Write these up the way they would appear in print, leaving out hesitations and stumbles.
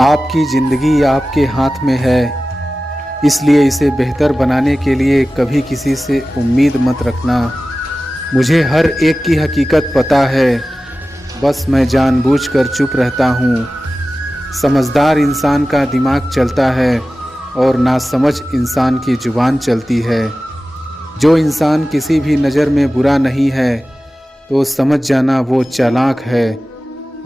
आपकी ज़िंदगी आपके हाथ में है, इसलिए इसे बेहतर बनाने के लिए कभी किसी से उम्मीद मत रखना। मुझे हर एक की हकीकत पता है, बस मैं जानबूझकर चुप रहता हूँ। समझदार इंसान का दिमाग चलता है और नासमझ इंसान की ज़ुबान चलती है। जो इंसान किसी भी नज़र में बुरा नहीं है तो समझ जाना वो चालाक है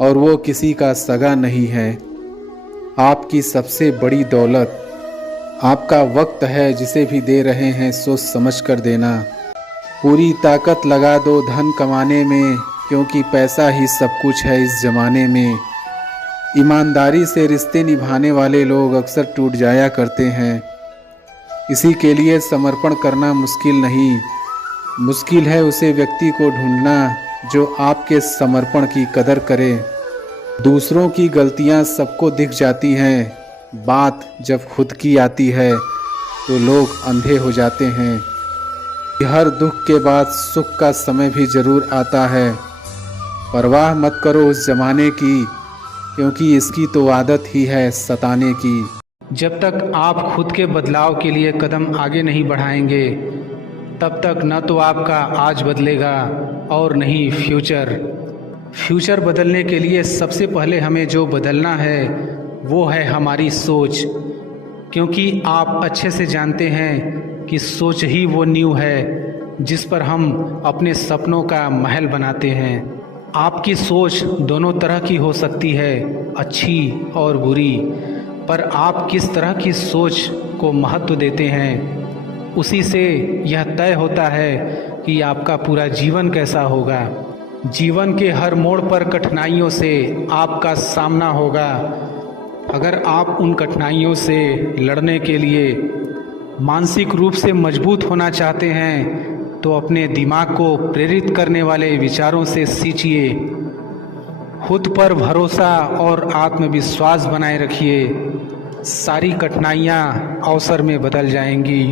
और वो किसी का सगा नहीं है। आपकी सबसे बड़ी दौलत आपका वक्त है, जिसे भी दे रहे हैं सोच समझ कर देना। पूरी ताकत लगा दो धन कमाने में, क्योंकि पैसा ही सब कुछ है इस ज़माने में। ईमानदारी से रिश्ते निभाने वाले लोग अक्सर टूट जाया करते हैं। इसी के लिए समर्पण करना मुश्किल नहीं, मुश्किल है उसे व्यक्ति को ढूंढना जो आपके समर्पण की कदर करे। दूसरों की गलतियां सबको दिख जाती हैं, बात जब खुद की आती है तो लोग अंधे हो जाते हैं। हर दुख के बाद सुख का समय भी ज़रूर आता है। परवाह मत करो उस ज़माने की, क्योंकि इसकी तो आदत ही है सताने की। जब तक आप खुद के बदलाव के लिए कदम आगे नहीं बढ़ाएंगे, तब तक न तो आपका आज बदलेगा और नहीं फ्यूचर बदलने के लिए सबसे पहले हमें जो बदलना है वो है हमारी सोच, क्योंकि आप अच्छे से जानते हैं कि सोच ही वो नींव है जिस पर हम अपने सपनों का महल बनाते हैं। आपकी सोच दोनों तरह की हो सकती है, अच्छी और बुरी, पर आप किस तरह की सोच को महत्व देते हैं उसी से यह तय होता है कि आपका पूरा जीवन कैसा होगा। जीवन के हर मोड़ पर कठिनाइयों से आपका सामना होगा। अगर आप उन कठिनाइयों से लड़ने के लिए मानसिक रूप से मजबूत होना चाहते हैं तो अपने दिमाग को प्रेरित करने वाले विचारों से सींचिए। खुद पर भरोसा और आत्मविश्वास बनाए रखिए। सारी कठिनाइयाँ अवसर में बदल जाएंगी।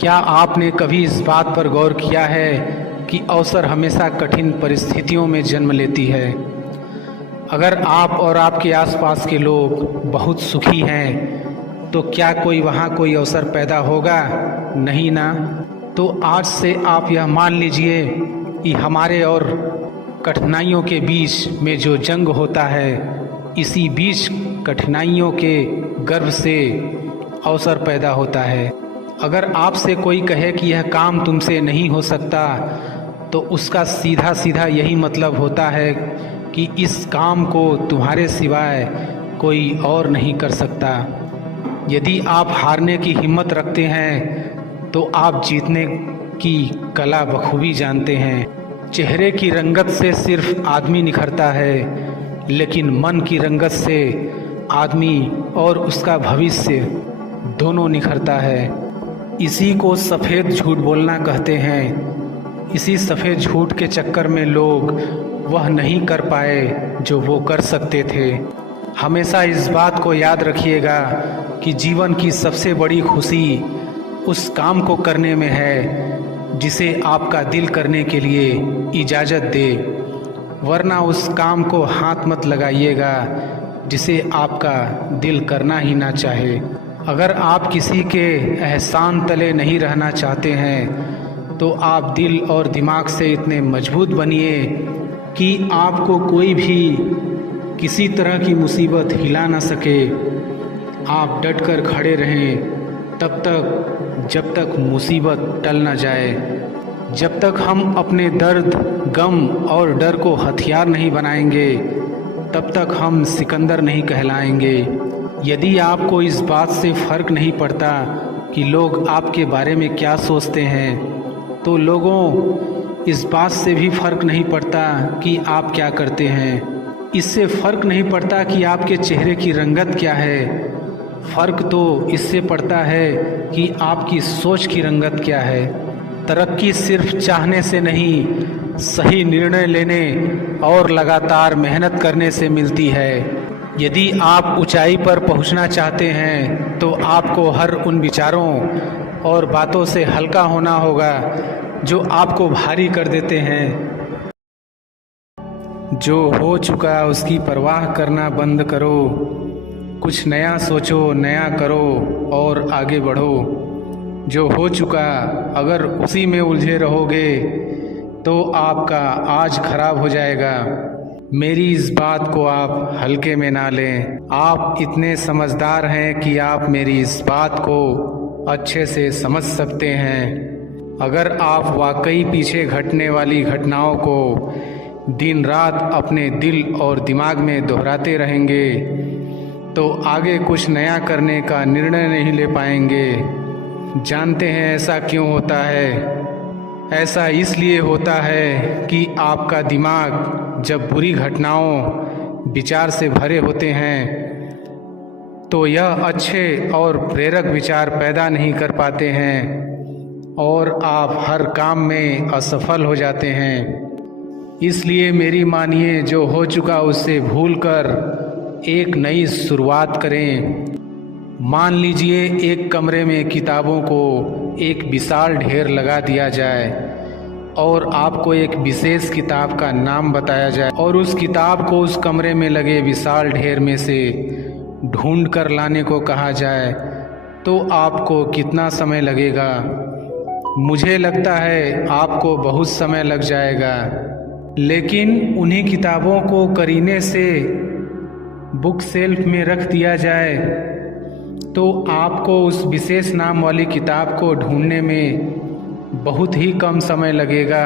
क्या आपने कभी इस बात पर गौर किया है कि अवसर हमेशा कठिन परिस्थितियों में जन्म लेती है? अगर आप और आपके आसपास के लोग बहुत सुखी हैं तो क्या कोई अवसर पैदा होगा? नहीं ना। तो आज से आप यह मान लीजिए कि हमारे और कठिनाइयों के बीच में जो जंग होता है, इसी बीच कठिनाइयों के गर्भ से अवसर पैदा होता है। अगर आपसे कोई कहे कि यह काम तुमसे नहीं हो सकता, तो उसका सीधा सीधा यही मतलब होता है कि इस काम को तुम्हारे सिवाय कोई और नहीं कर सकता। यदि आप हारने की हिम्मत रखते हैं तो आप जीतने की कला बखूबी जानते हैं। चेहरे की रंगत से सिर्फ आदमी निखरता है, लेकिन मन की रंगत से आदमी और उसका भविष्य दोनों निखरता है। इसी को सफ़ेद झूठ बोलना कहते हैं। इसी सफ़ेद झूठ के चक्कर में लोग वह नहीं कर पाए जो वो कर सकते थे। हमेशा इस बात को याद रखिएगा कि जीवन की सबसे बड़ी खुशी उस काम को करने में है जिसे आपका दिल करने के लिए इजाज़त दे, वरना उस काम को हाथ मत लगाइएगा जिसे आपका दिल करना ही ना चाहे। अगर आप किसी के एहसान तले नहीं रहना चाहते हैं तो आप दिल और दिमाग से इतने मजबूत बनिए कि आपको कोई भी किसी तरह की मुसीबत हिला ना सके। आप डटकर खड़े रहें तब तक जब तक मुसीबत टल ना जाए। जब तक हम अपने दर्द, गम और डर को हथियार नहीं बनाएंगे, तब तक हम सिकंदर नहीं कहलाएंगे। यदि आपको इस बात से फ़र्क नहीं पड़ता कि लोग आपके बारे में क्या सोचते हैं, तो लोगों इस बात से भी फ़र्क नहीं पड़ता कि आप क्या करते हैं। इससे फ़र्क नहीं पड़ता कि आपके चेहरे की रंगत क्या है। फ़र्क तो इससे पड़ता है कि आपकी सोच की रंगत क्या है। तरक्की सिर्फ चाहने से नहीं, सही निर्णय लेने और लगातार मेहनत करने से मिलती है। यदि आप ऊंचाई पर पहुंचना चाहते हैं तो आपको हर उन विचारों और बातों से हल्का होना होगा जो आपको भारी कर देते हैं। जो हो चुका उसकी परवाह करना बंद करो। कुछ नया सोचो, नया करो और आगे बढ़ो। जो हो चुका अगर उसी में उलझे रहोगे तो आपका आज खराब हो जाएगा। मेरी इस बात को आप हल्के में ना लें। आप इतने समझदार हैं कि आप मेरी इस बात को अच्छे से समझ सकते हैं। अगर आप वाकई पीछे घटने वाली घटनाओं को दिन रात अपने दिल और दिमाग में दोहराते रहेंगे तो आगे कुछ नया करने का निर्णय नहीं ले पाएंगे। जानते हैं ऐसा क्यों होता है? ऐसा इसलिए होता है कि आपका दिमाग जब बुरी घटनाओं विचार से भरे होते हैं तो यह अच्छे और प्रेरक विचार पैदा नहीं कर पाते हैं और आप हर काम में असफल हो जाते हैं। इसलिए मेरी मानिए, जो हो चुका उससे भूलकर एक नई शुरुआत करें। मान लीजिए एक कमरे में किताबों को एक विशाल ढेर लगा दिया जाए और आपको एक विशेष किताब का नाम बताया जाए और उस किताब को उस कमरे में लगे विशाल ढेर में से ढूंढ कर लाने को कहा जाए तो आपको कितना समय लगेगा? मुझे लगता है आपको बहुत समय लग जाएगा। लेकिन उन्हीं किताबों को करीने से बुक शेल्फ में रख दिया जाए तो आपको उस विशेष नाम वाली किताब को ढूंढने में बहुत ही कम समय लगेगा।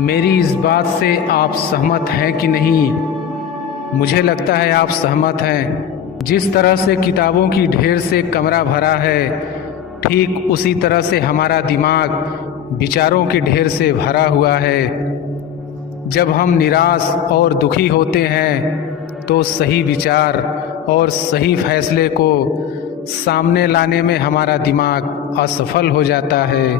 मेरी इस बात से आप सहमत हैं कि नहीं? मुझे लगता है आप सहमत हैं। जिस तरह से किताबों की ढेर से कमरा भरा है, ठीक उसी तरह से हमारा दिमाग विचारों के ढेर से भरा हुआ है। जब हम निराश और दुखी होते हैं तो सही विचार और सही फैसले को सामने लाने में हमारा दिमाग असफल हो जाता है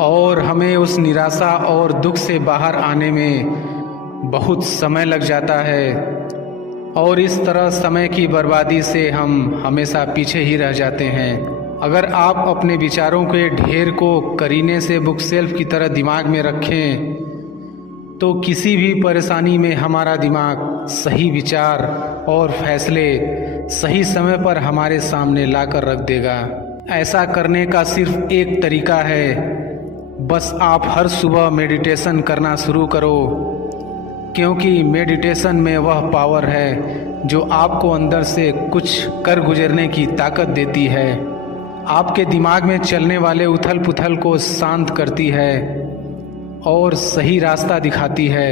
और हमें उस निराशा और दुख से बाहर आने में बहुत समय लग जाता है और इस तरह समय की बर्बादी से हम हमेशा पीछे ही रह जाते हैं। अगर आप अपने विचारों के ढेर को करीने से बुक शेल्फ की तरह दिमाग में रखें तो किसी भी परेशानी में हमारा दिमाग सही विचार और फैसले सही समय पर हमारे सामने लाकर रख देगा। ऐसा करने का सिर्फ एक तरीका है, बस आप हर सुबह मेडिटेशन करना शुरू करो, क्योंकि मेडिटेशन में वह पावर है जो आपको अंदर से कुछ कर गुजरने की ताकत देती है। आपके दिमाग में चलने वाले उथल पुथल को शांत करती है और सही रास्ता दिखाती है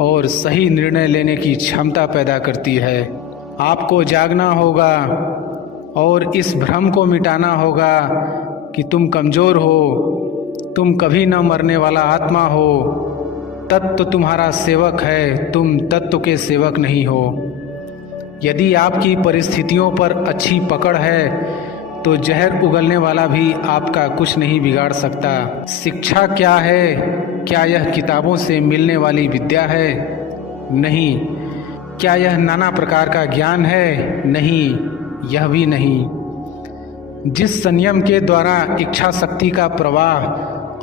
और सही निर्णय लेने की क्षमता पैदा करती है। आपको जागना होगा और इस भ्रम को मिटाना होगा कि तुम कमज़ोर हो, तुम कभी न मरने वाला आत्मा हो। तत्व तुम्हारा सेवक है, तुम तत्व के सेवक नहीं हो। यदि आपकी परिस्थितियों पर अच्छी पकड़ है तो जहर उगलने वाला भी आपका कुछ नहीं बिगाड़ सकता। शिक्षा क्या है? क्या यह किताबों से मिलने वाली विद्या है? नहीं। क्या यह नाना प्रकार का ज्ञान है? नहीं, यह भी नहीं। जिस संयम के द्वारा इच्छा शक्ति का प्रवाह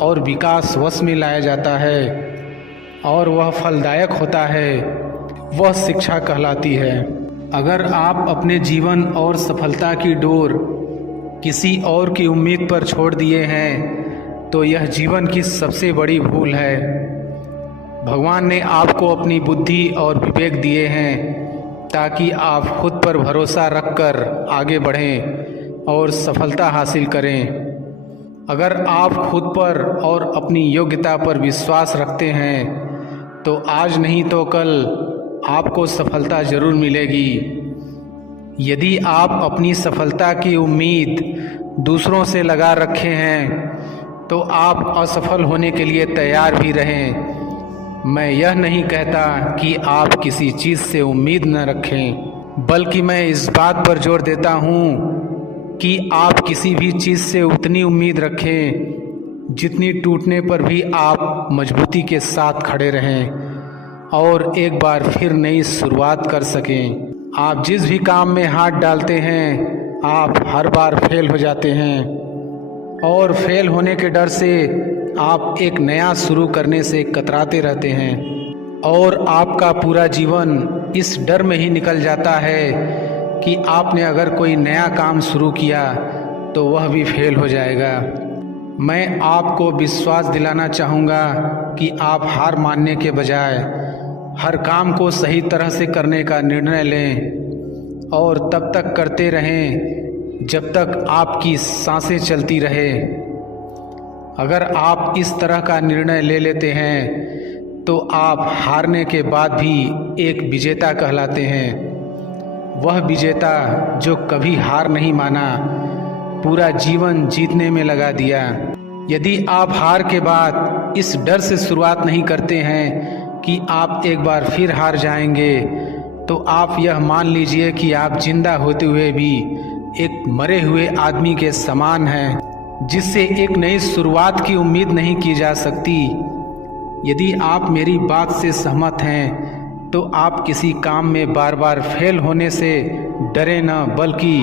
और विकास वश में लाया जाता है और वह फलदायक होता है, वह शिक्षा कहलाती है। अगर आप अपने जीवन और सफलता की डोर किसी और की उम्मीद पर छोड़ दिए हैं तो यह जीवन की सबसे बड़ी भूल है। भगवान ने आपको अपनी बुद्धि और विवेक दिए हैं ताकि आप खुद पर भरोसा रखकर आगे बढ़ें और सफलता हासिल करें। अगर आप खुद पर और अपनी योग्यता पर विश्वास रखते हैं तो आज नहीं तो कल आपको सफलता ज़रूर मिलेगी। यदि आप अपनी सफलता की उम्मीद दूसरों से लगा रखे हैं तो आप असफल होने के लिए तैयार भी रहें। मैं यह नहीं कहता कि आप किसी चीज़ से उम्मीद न रखें, बल्कि मैं इस बात पर जोर देता हूँ कि आप किसी भी चीज़ से उतनी उम्मीद रखें जितनी टूटने पर भी आप मजबूती के साथ खड़े रहें और एक बार फिर नई शुरुआत कर सकें। आप जिस भी काम में हाथ डालते हैं आप हर बार फेल हो जाते हैं और फेल होने के डर से आप एक नया शुरू करने से कतराते रहते हैं और आपका पूरा जीवन इस डर में ही निकल जाता है कि आपने अगर कोई नया काम शुरू किया तो वह भी फेल हो जाएगा। मैं आपको विश्वास दिलाना चाहूँगा कि आप हार मानने के बजाय हर काम को सही तरह से करने का निर्णय लें और तब तक करते रहें जब तक आपकी सांसें चलती रहे। अगर आप इस तरह का निर्णय ले लेते हैं तो आप हारने के बाद भी एक विजेता कहलाते हैं। वह विजेता जो कभी हार नहीं माना, पूरा जीवन जीतने में लगा दिया। यदि आप हार के बाद इस डर से शुरुआत नहीं करते हैं कि आप एक बार फिर हार जाएंगे, तो आप यह मान लीजिए कि आप जिंदा होते हुए भी एक मरे हुए आदमी के समान हैं, जिससे एक नई शुरुआत की उम्मीद नहीं की जा सकती। यदि आप मेरी बात से सहमत हैं तो आप किसी काम में बार बार फेल होने से डरे न, बल्कि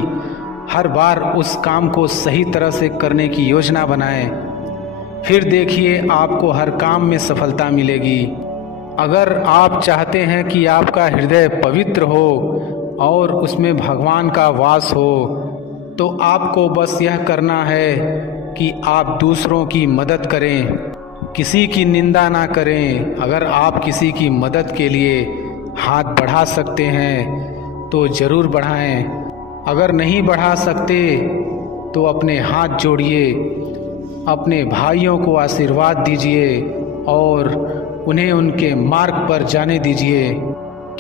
हर बार उस काम को सही तरह से करने की योजना बनाएं। फिर देखिए आपको हर काम में सफलता मिलेगी। अगर आप चाहते हैं कि आपका हृदय पवित्र हो और उसमें भगवान का वास हो, तो आपको बस यह करना है कि आप दूसरों की मदद करें, किसी की निंदा ना करें। अगर आप किसी की मदद के लिए हाथ बढ़ा सकते हैं तो ज़रूर बढ़ाएं। अगर नहीं बढ़ा सकते तो अपने हाथ जोड़िए, अपने भाइयों को आशीर्वाद दीजिए और उन्हें उनके मार्ग पर जाने दीजिए।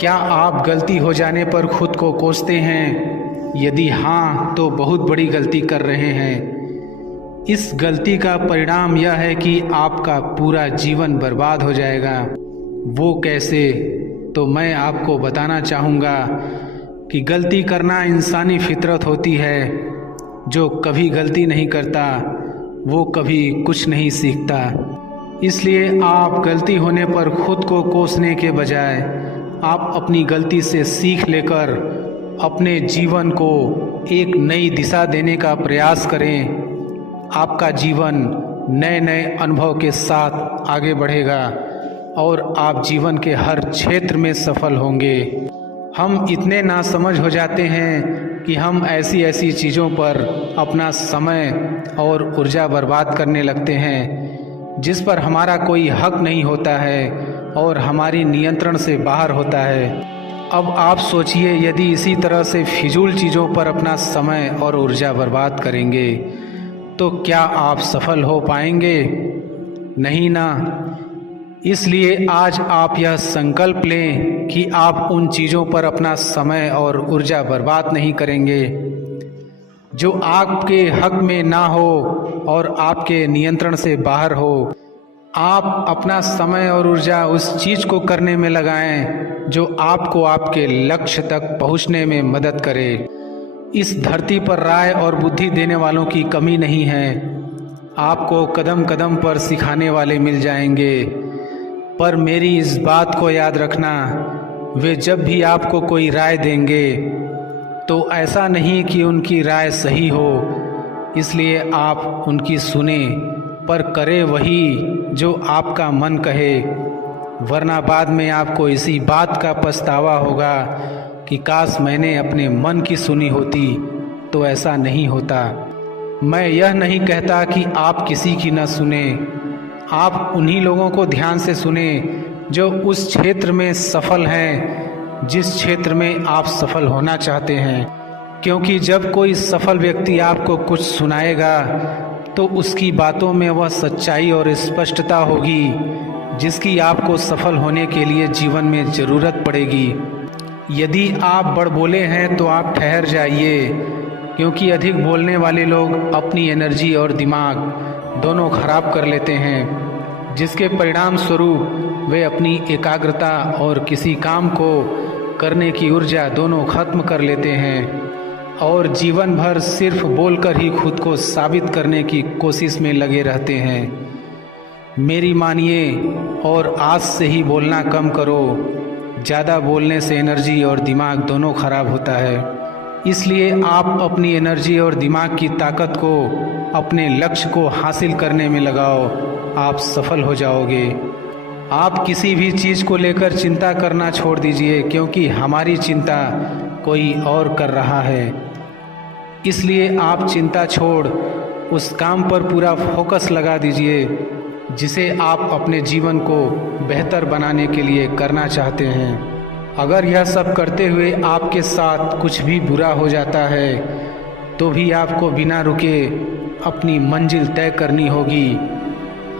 क्या आप गलती हो जाने पर खुद को कोसते हैं? यदि हाँ, तो बहुत बड़ी गलती कर रहे हैं। इस गलती का परिणाम यह है कि आपका पूरा जीवन बर्बाद हो जाएगा। वो कैसे? तो मैं आपको बताना चाहूँगा कि गलती करना इंसानी फितरत होती है। जो कभी गलती नहीं करता वो कभी कुछ नहीं सीखता। इसलिए आप गलती होने पर खुद को कोसने के बजाय आप अपनी गलती से सीख लेकर अपने जीवन को एक नई दिशा देने का प्रयास करें। आपका जीवन नए नए अनुभव के साथ आगे बढ़ेगा और आप जीवन के हर क्षेत्र में सफल होंगे। हम इतने नासमझ हो जाते हैं कि हम ऐसी ऐसी चीज़ों पर अपना समय और ऊर्जा बर्बाद करने लगते हैं जिस पर हमारा कोई हक नहीं होता है और हमारी नियंत्रण से बाहर होता है। अब आप सोचिए, यदि इसी तरह से फिजूल चीज़ों पर अपना समय और ऊर्जा बर्बाद करेंगे तो क्या आप सफल हो पाएंगे? नहीं ना। इसलिए आज आप यह संकल्प लें कि आप उन चीज़ों पर अपना समय और ऊर्जा बर्बाद नहीं करेंगे जो आपके हक में ना हो और आपके नियंत्रण से बाहर हो। आप अपना समय और ऊर्जा उस चीज़ को करने में लगाएं जो आपको आपके लक्ष्य तक पहुंचने में मदद करे। इस धरती पर राय और बुद्धि देने वालों की कमी नहीं है। आपको कदम कदम पर सिखाने वाले मिल जाएंगे। पर मेरी इस बात को याद रखना, वे जब भी आपको कोई राय देंगे तो ऐसा नहीं कि उनकी राय सही हो, इसलिए आप उनकी सुने, पर करें वही जो आपका मन कहे। वरना बाद में आपको इसी बात का पछतावा होगा कि काश मैंने अपने मन की सुनी होती। तो ऐसा नहीं होता। मैं यह नहीं कहता कि आप किसी की न सुने। आप उन्हीं लोगों को ध्यान से सुने जो उस क्षेत्र में सफल हैं जिस क्षेत्र में आप सफल होना चाहते हैं। क्योंकि जब कोई सफल व्यक्ति आपको कुछ सुनाएगा तो उसकी बातों में वह सच्चाई और स्पष्टता होगी जिसकी आपको सफल होने के लिए जीवन में ज़रूरत पड़ेगी। यदि आप बड़बोले हैं तो आप ठहर जाइए, क्योंकि अधिक बोलने वाले लोग अपनी एनर्जी और दिमाग दोनों खराब कर लेते हैं, जिसके परिणाम स्वरूप वे अपनी एकाग्रता और किसी काम को करने की ऊर्जा दोनों खत्म कर लेते हैं और जीवन भर सिर्फ बोलकर ही खुद को साबित करने की कोशिश में लगे रहते हैं। मेरी मानिए और आज से ही बोलना कम करो। ज़्यादा बोलने से एनर्जी और दिमाग दोनों खराब होता है। इसलिए आप अपनी एनर्जी और दिमाग की ताकत को अपने लक्ष्य को हासिल करने में लगाओ। आप सफल हो जाओगे। आप किसी भी चीज़ को लेकर चिंता करना छोड़ दीजिए, क्योंकि हमारी चिंता कोई और कर रहा है। इसलिए आप चिंता छोड़ उस काम पर पूरा फोकस लगा दीजिए जिसे आप अपने जीवन को बेहतर बनाने के लिए करना चाहते हैं। अगर यह सब करते हुए आपके साथ कुछ भी बुरा हो जाता है तो भी आपको बिना रुके अपनी मंजिल तय करनी होगी,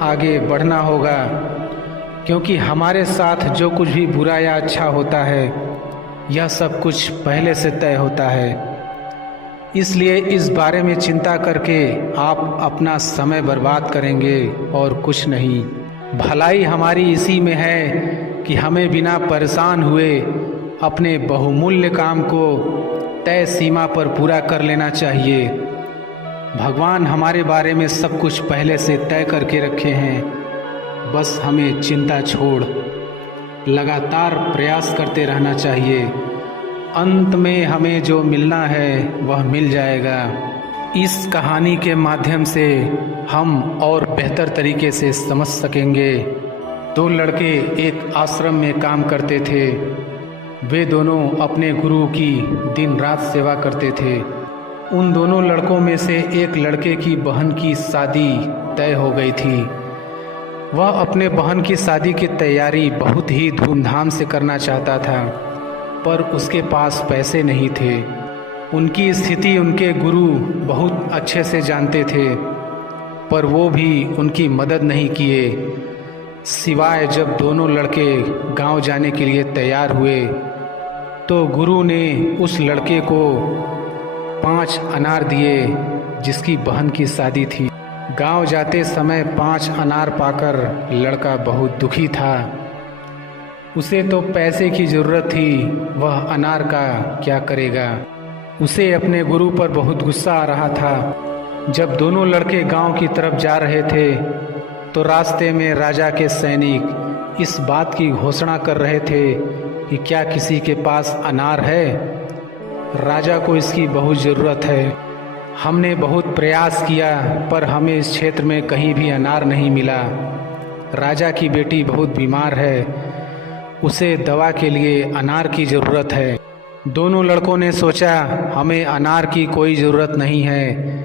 आगे बढ़ना होगा, क्योंकि हमारे साथ जो कुछ भी बुरा या अच्छा होता है यह सब कुछ पहले से तय होता है। इसलिए इस बारे में चिंता करके आप अपना समय बर्बाद करेंगे और कुछ नहीं। भलाई हमारी इसी में है कि हमें बिना परेशान हुए अपने बहुमूल्य काम को तय सीमा पर पूरा कर लेना चाहिए। भगवान हमारे बारे में सब कुछ पहले से तय करके रखे हैं, बस हमें चिंता छोड़ लगातार प्रयास करते रहना चाहिए। अंत में हमें जो मिलना है वह मिल जाएगा। इस कहानी के माध्यम से हम और बेहतर तरीके से समझ सकेंगे। दो लड़के एक आश्रम में काम करते थे। वे दोनों अपने गुरु की दिन रात सेवा करते थे। उन दोनों लड़कों में से एक लड़के की बहन की शादी तय हो गई थी। वह अपने बहन की शादी की तैयारी बहुत ही धूमधाम से करना चाहता था, पर उसके पास पैसे नहीं थे। उनकी स्थिति उनके गुरु बहुत अच्छे से जानते थे, पर वो भी उनकी मदद नहीं किए। सिवाय जब दोनों लड़के गांव जाने के लिए तैयार हुए तो गुरु ने उस लड़के को 5 अनार दिए जिसकी बहन की शादी थी। गांव जाते समय 5 अनार पाकर लड़का बहुत दुखी था। उसे तो पैसे की ज़रूरत थी, वह अनार का क्या करेगा। उसे अपने गुरु पर बहुत गुस्सा आ रहा था। जब दोनों लड़के गांव की तरफ जा रहे थे तो रास्ते में राजा के सैनिक इस बात की घोषणा कर रहे थे कि क्या किसी के पास अनार है, राजा को इसकी बहुत ज़रूरत है। हमने बहुत प्रयास किया पर हमें इस क्षेत्र में कहीं भी अनार नहीं मिला। राजा की बेटी बहुत बीमार है, उसे दवा के लिए अनार की ज़रूरत है। दोनों लड़कों ने सोचा हमें अनार की कोई ज़रूरत नहीं है,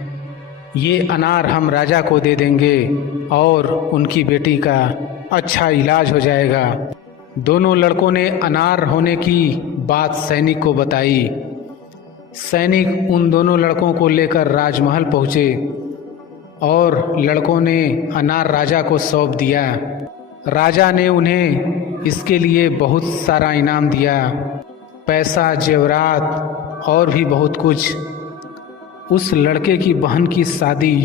ये अनार हम राजा को दे देंगे और उनकी बेटी का अच्छा इलाज हो जाएगा। दोनों लड़कों ने अनार होने की बात सैनिक को बताई। सैनिक उन दोनों लड़कों को लेकर राजमहल पहुँचे और लड़कों ने अनार राजा को सौंप दिया। राजा ने उन्हें इसके लिए बहुत सारा इनाम दिया, पैसा, जेवरात और भी बहुत कुछ। उस लड़के की बहन की शादी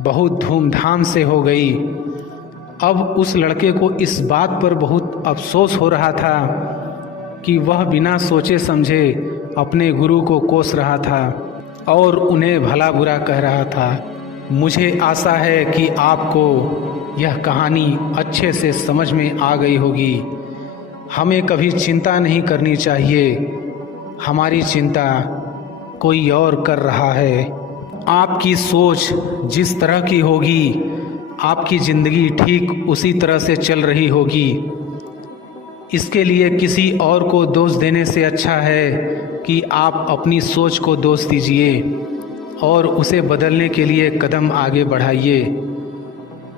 बहुत धूमधाम से हो गई। अब उस लड़के को इस बात पर बहुत अफसोस हो रहा था कि वह बिना सोचे समझे अपने गुरु को कोस रहा था और उन्हें भला बुरा कह रहा था। मुझे आशा है कि आपको यह कहानी अच्छे से समझ में आ गई होगी। हमें कभी चिंता नहीं करनी चाहिए, हमारी चिंता कोई और कर रहा है। आपकी सोच जिस तरह की होगी आपकी ज़िंदगी ठीक उसी तरह से चल रही होगी। इसके लिए किसी और को दोष देने से अच्छा है कि आप अपनी सोच को दोष दीजिए और उसे बदलने के लिए कदम आगे बढ़ाइए।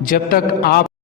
जब तक आप